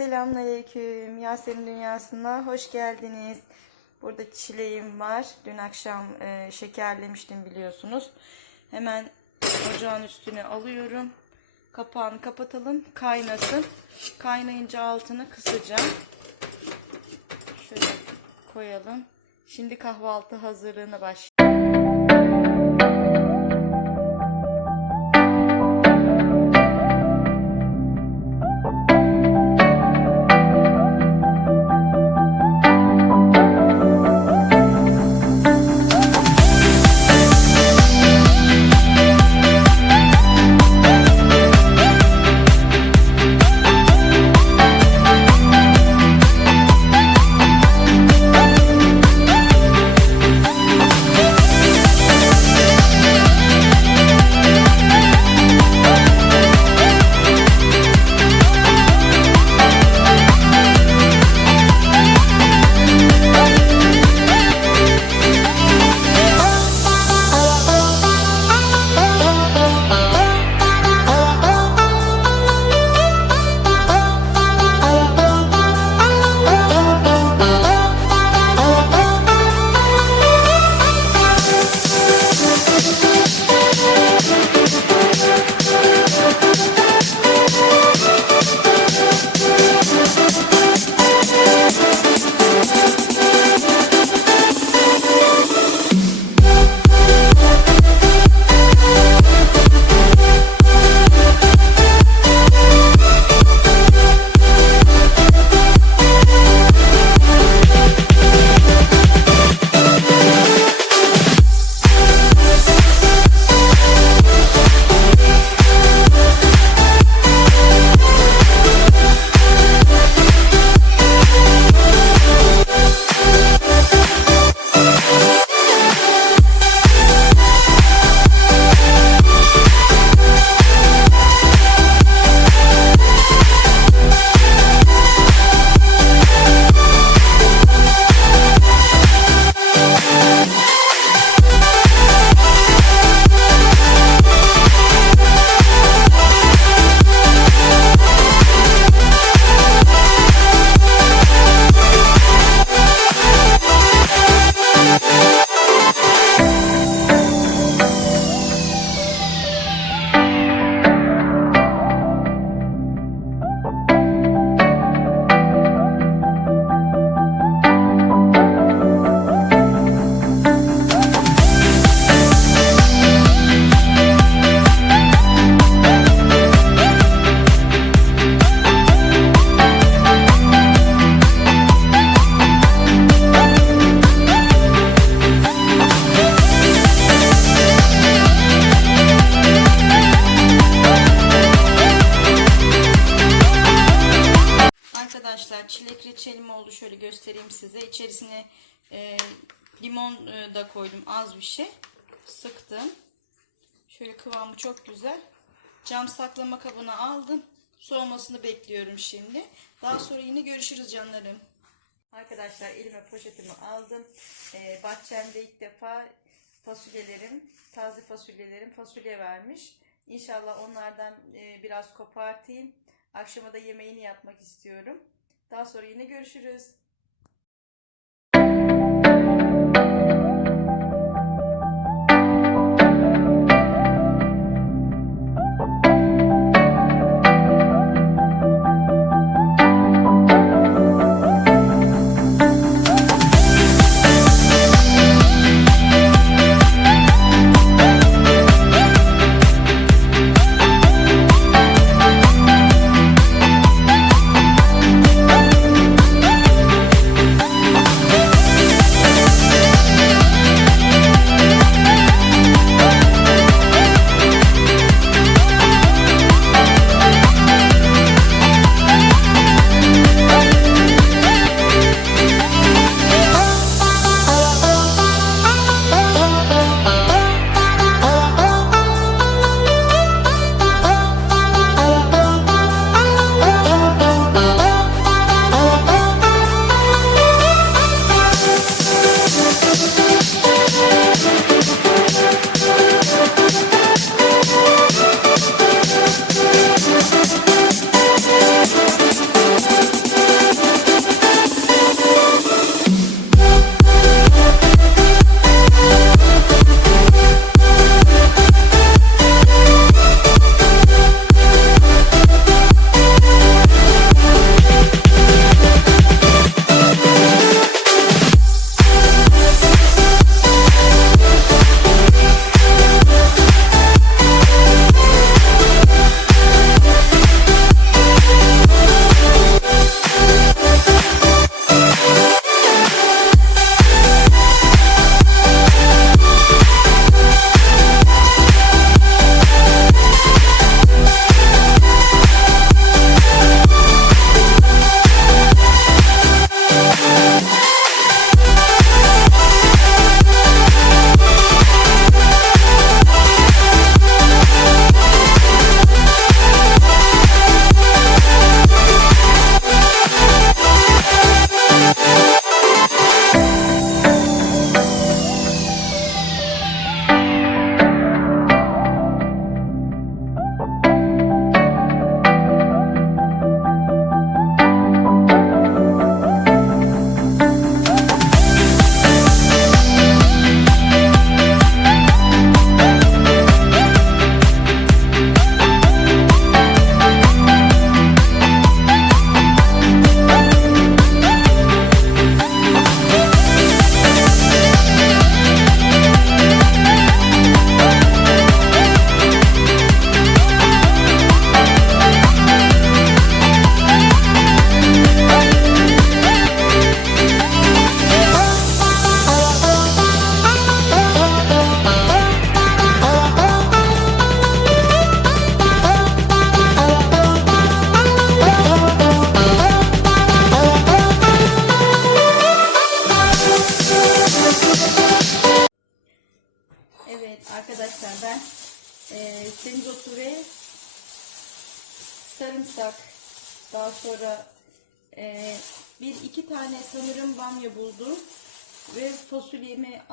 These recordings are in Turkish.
Selamünaleyküm. Yasemin Dünyası'na hoş geldiniz. Burada çileğim var. Dün akşam e, şekerlemiştim biliyorsunuz. Hemen ocağın üstüne alıyorum. Kapağını kapatalım. Kaynasın. Kaynayınca altını kısacağım. Şöyle koyalım. Şimdi kahvaltı hazırlığına başlayalım. Bir şey. Sıktım. Şöyle kıvamı çok güzel. Cam saklama kabına aldım. Soğumasını bekliyorum şimdi. Daha sonra yine görüşürüz canlarım. Arkadaşlar elime poşetimi aldım. E, bahçemde ilk defa fasulyelerim, taze fasulyelerim fasulye vermiş. İnşallah onlardan e, biraz kopartayım. Akşama da yemeğini yapmak istiyorum. Daha sonra yine görüşürüz.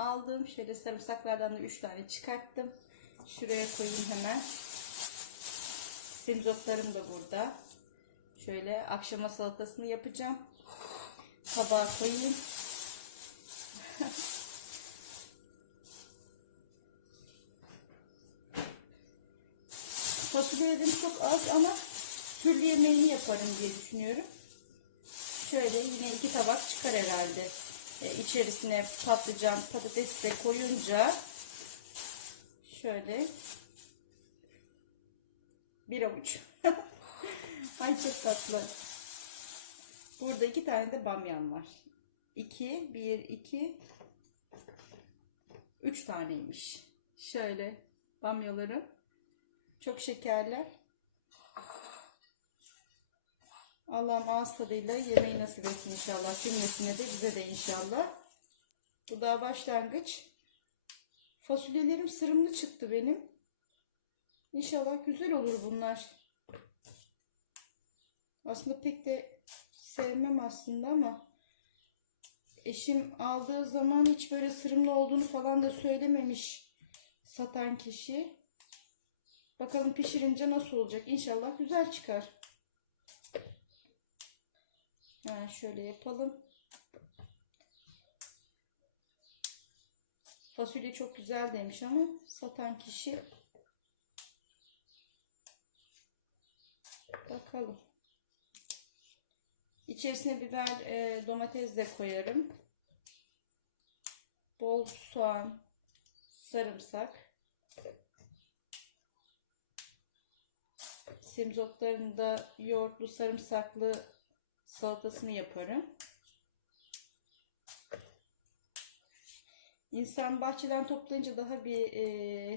Aldım. Şöyle sarımsaklardan da üç tane çıkarttım. Şuraya koyayım hemen. Simzotlarım da burada. Şöyle akşama salatasını yapacağım. Tabağa koyayım. Fasulyelerim çok az ama türlü yemeğini yaparım diye düşünüyorum. Şöyle yine iki tabak çıkar herhalde. E, içerisine patlıcan, patates de koyunca şöyle bir avuç. Ay çok tatlı. Burada iki tane de bamyan var. İki, bir, iki, üç taneymiş. Şöyle bamyalarım. Çok şekerler. Allah'ım ağız tadıyla yemeği nasip etsin inşallah. Cümlesine de bize de inşallah. Bu daha başlangıç. Fasulyelerim sırımlı çıktı benim. İnşallah güzel olur bunlar. Aslında pek de sevmem aslında ama eşim aldığı zaman hiç böyle sırımlı olduğunu falan da söylememiş satan kişi. Bakalım pişirince nasıl olacak. İnşallah güzel çıkar. Ha, şöyle yapalım. Fasulye çok güzel demiş ama satan kişi bakalım. İçerisine biber, e, domates de koyarım. Bol soğan, sarımsak. Simzotlarını da yoğurtlu sarımsaklı salatasını yaparım. İnsan bahçeden toplayınca daha bir e,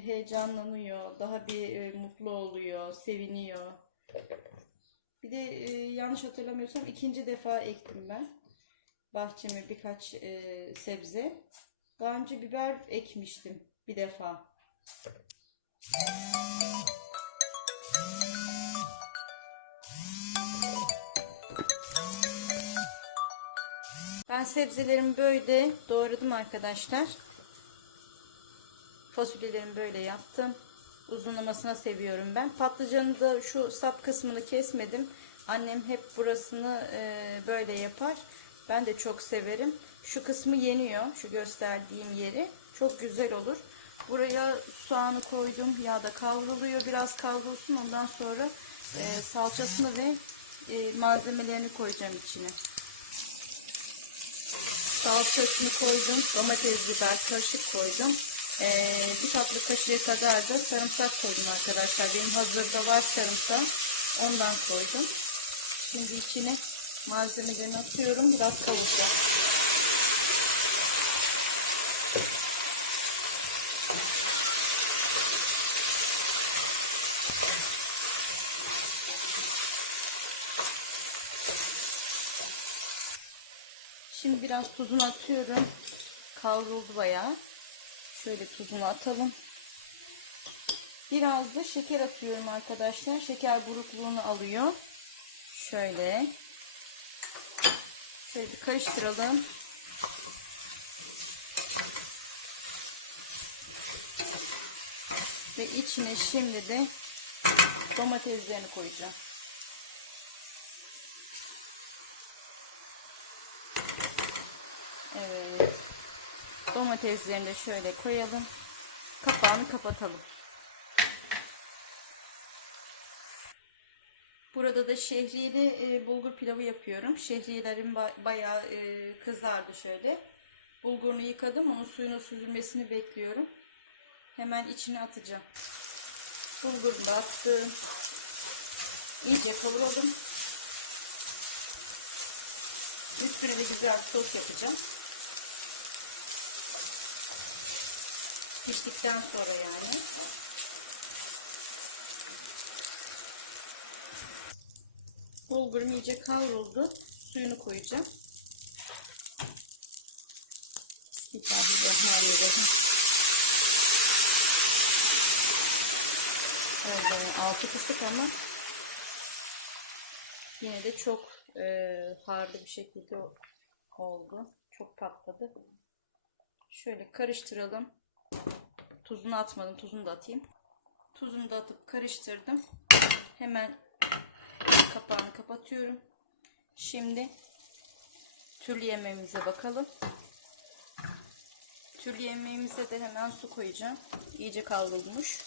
heyecanlanıyor, daha bir e, mutlu oluyor, seviniyor. Bir de e, yanlış hatırlamıyorsam ikinci defa ektim ben bahçeme birkaç e, sebze. Daha önce biber ekmiştim bir defa. Ben sebzelerimi böyle doğradım arkadaşlar. Fasulyelerimi böyle yaptım. Uzunlamasına seviyorum ben. Patlıcanı da şu sap kısmını kesmedim. Annem hep burasını e, böyle yapar. Ben de çok severim. Şu kısmı yeniyor. Şu gösterdiğim yeri. Çok güzel olur. Buraya soğanı koydum. Yağda kavruluyor. Biraz kavrulsun. Ondan sonra e, salçasını ve e, malzemelerini koyacağım içine. Salçasını koydum. Domates, biber, karışık koydum. Ee, bir tatlı kaşığı kadar da sarımsak koydum arkadaşlar. Benim hazırda var sarımsak. Ondan koydum. Şimdi içine malzemelerini atıyorum. Biraz kavuracağım. Şimdi biraz tuzunu atıyorum. Kavruldu bayağı. Şöyle tuzunu atalım. Biraz da şeker atıyorum arkadaşlar. Şeker burukluğunu alıyor. Şöyle. Şöyle bir karıştıralım. Ve içine şimdi de domateslerini koyacağım. Domateslerini de şöyle koyalım. Kapağını kapatalım. Burada da şehriyeli e, bulgur pilavı yapıyorum. Şehriyelerim ba bayağı e, kızardı şöyle. Bulgurunu yıkadım. Onun suyunu süzülmesini bekliyorum. Hemen içine atacağım. Bulgurunu da attım. İyice kavuralım. Üstüne de güzel sos yapacağım. Piştikten sonra yani. Bulgurum iyice kavruldu. Suyunu koyacağım. Bismillahirrahmanirrahim. Altı kısık ama Yine de çok e, harlı bir şekilde oldu. Çok patladı. Şöyle karıştıralım. Tuzunu atmadım. Tuzunu da atayım. Tuzunu da atıp karıştırdım. Hemen kapağını kapatıyorum. Şimdi türlü yemeğimize bakalım. Türlü yemeğimize de hemen su koyacağım. İyice kavrulmuş.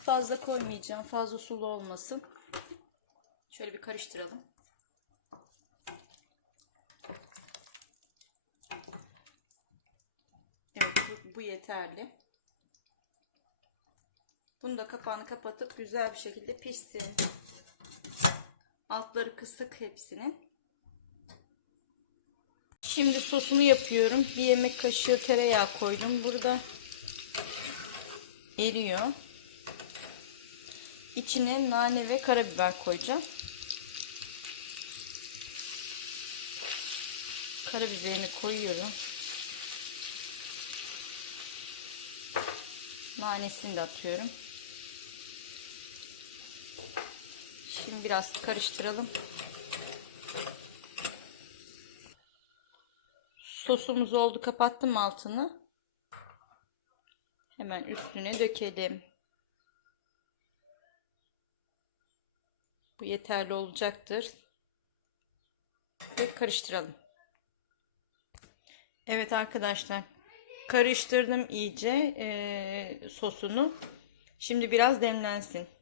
Fazla koymayacağım. Fazla sulu olmasın. Şöyle bir karıştıralım. Evet bu, bu yeterli. Bunu da kapağını kapatıp güzel bir şekilde pişsin. Altları kısık hepsinin. Şimdi sosunu yapıyorum. Bir yemek kaşığı tereyağı koydum. Burada eriyor. İçine nane ve karabiber koyacağım. Karabiberini koyuyorum. Nanesini de atıyorum. Şimdi biraz karıştıralım. Sosumuz oldu. Kapattım altını. Hemen üstüne dökelim. Bu yeterli olacaktır. Ve karıştıralım. Evet arkadaşlar. Karıştırdım iyice e, sosunu. Şimdi biraz demlensin.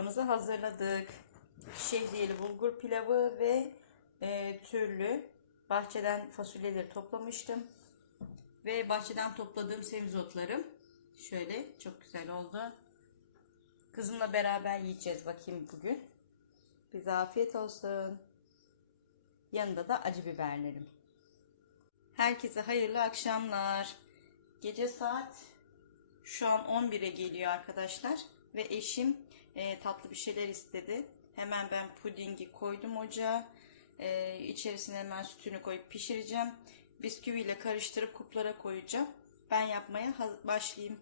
Soframızı hazırladık. Şehriyeli bulgur pilavı ve e, türlü bahçeden fasulyeleri toplamıştım. Ve bahçeden topladığım semizotlarım. Şöyle çok güzel oldu. Kızımla beraber yiyeceğiz bakayım bugün. Bize afiyet olsun. Yanında da acı biberlerim. Herkese hayırlı akşamlar. Gece saat şu an 11'e geliyor arkadaşlar. Ve eşim e, tatlı bir şeyler istedi. Hemen ben pudingi koydum ocağa. E, içerisine hemen sütünü koyup pişireceğim. Bisküviyle karıştırıp kuplara koyacağım. Ben yapmaya başlayayım.